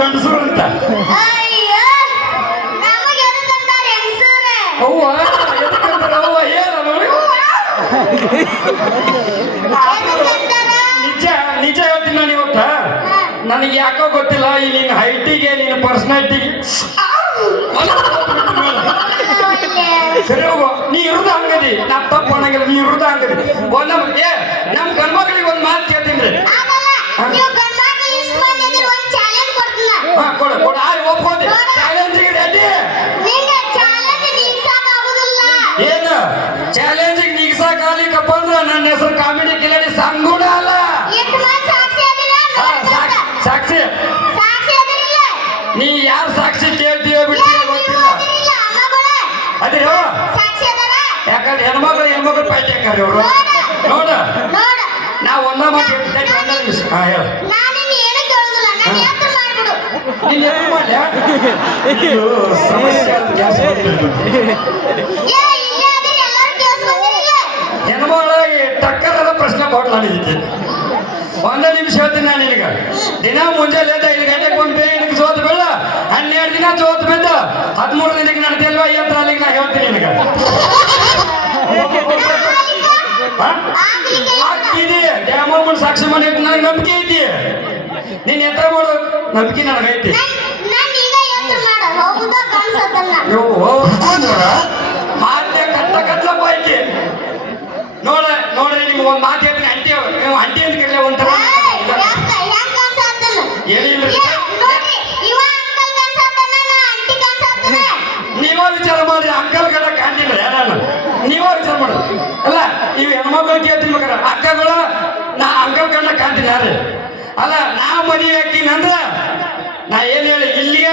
ಗಂಡಸರು ಅಂತ. ಅವ್ವ ಎದಕ್ಕಂತಾರ ಅವ್ವ ಏನದು ನಿಜ ನಿಜ ಹೇಳ್ತೀನಿ ನಾನು ಇವತ್ತ. ನನಗೆ ಯಾಕೋ ಗೊತ್ತಿಲ್ಲ ಈ ನಿನ್ನ ಹೈಟಿಗೆ ನಿನ್ನ ಪರ್ಸನಾಲಿಟಿಗೆ ಸರಿ ಹೋಗು ನೀ ಇರುದ ಹಂಗದಿ. ನಾ ತಪ್ಪು ಅನ್ನಂಗಿಲ್ಲ ನೀ ಇರುದ ಹಂಗದಿ. ಒಂದ್ ನಮ್ ಏ ನಮ್ ಗಂಡ್ಮಕ್ಳಿಗೆ ಒಂದ್ ಮಾತು ಕೇಳ್ತೀನಿ ರೀ. ಚಾಲೆಂಜಿಗೆ ನೀಗ್ಸಾಕಾಲಿಕಪ್ಪ ಅಂದ್ರ ನನ್ನ ಹೆಸರು ಕಾಮಿಡಿ ಕಿಲಾಡಿ ಸಂಗೂಡ ಅಲ್ಲ. ಸಾಕ್ಷಿ ನೀ ಯಾರು ಸಾಕ್ಷಿ ಕೇಳ್ತೀಯ ಬಿಡ್ತೀಯೋ ಗೊತ್ತಿಲ್ಲ. ಅದಿರೋ? ಯಾಕಂದ್ರೆ ಹೆಣ್ಮಕ್ಳು ಹೆಣ್ಮಕ್ಳು ಪಾಯ್ಟಿ ಹಾಕಾರಿ ಅವರು? ನೋಡ ನೋಡ. ನಾ ಒಂದ ಮಾತು ಒಂದ ನಿಮಿಷ. ಹಾ ಹೇಳ. ನಾನು ನಿನ್ನ ಏನು ನನಗಿದ್ದೆ ಒಂದ ನಿಮಿಷ ಹೇಳ್ತೀನಿ ನಾನು ನಿನಗ. ದಿನ ಮುಂಜಾನೆ ಐದು ಗಂಟೆಗೆ ಬಂದು ನಿನಗೆ ಸೋತ್ ಬೇಡ. ಹನ್ನೆರಡು ದಿನ ಸೋತ್ ಬಿದ್ದ ಹದಿಮೂರು ದಿನಕ್ಕೆ ನಡೆದಿಲ್ವಾ ಐವತ್ತು ಅಲ್ಲಿಗೆ ನಾ ಹೇಳ್ತೀನಿ ನಿನಗ? ಆಗ್ತಿದೆ. ಸಾಕ್ಷಿ ಮನೆ ನನಗೆ ನಂಬಿಕೆ ಐತಿ. ನೀನ್ ಎತ್ತರ ಮಾಡು ನಂಬಿಕೆ ನನಗೈತಿ. ನಾನು ಈಗ ಎತ್ತು ಮಾಡ ಹೋಗುದಾ ಕಾಣಿಸತ್ತಲ್ಲ ನೋಡ ಮಾತೆ ಕಟ್ಟ ಕಟ್ಲಪ್ಪ ಐತಿ ನೋಡ ನೋಡ್ರಿ ನಿಮ್ಗೆ ಒಂದು ಮಾತು ಹೇಳ್ತೀನಿ ಅಂಟಿ ನೀವು ಅಂಟಿ ಅಂತ ಕೇಳಲೇ ಒಂಥರ ನಾ ಕಾಣಿಸತ್ತಲ್ಲ ನೀವ ವಿಚಾರ ಮಾಡ್ರಿ ಅಂಕಲ್ ಕಡೆ ಕಾಣ್ತಿಲ್ಲ ನಾನು. ನೀವ ವಿಚಾರ ಮಾಡ್ರಿ. ಅಲ್ಲ ನೀವು ಹೆಣ್ಮಕ್ಳು ಕೇಳ್ತೀನಿ ಬೇಕಾರೆ ಅಕ್ಕಗಳು ನಾ ಅಂಕಲ್ ಕಣ್ಣ ಕಾಣ್ತೀನಿ ಯಾರು ಅಲ್ಲ ನಾ ಮದುವೆ ಹಾಕಿನಂದ್ರ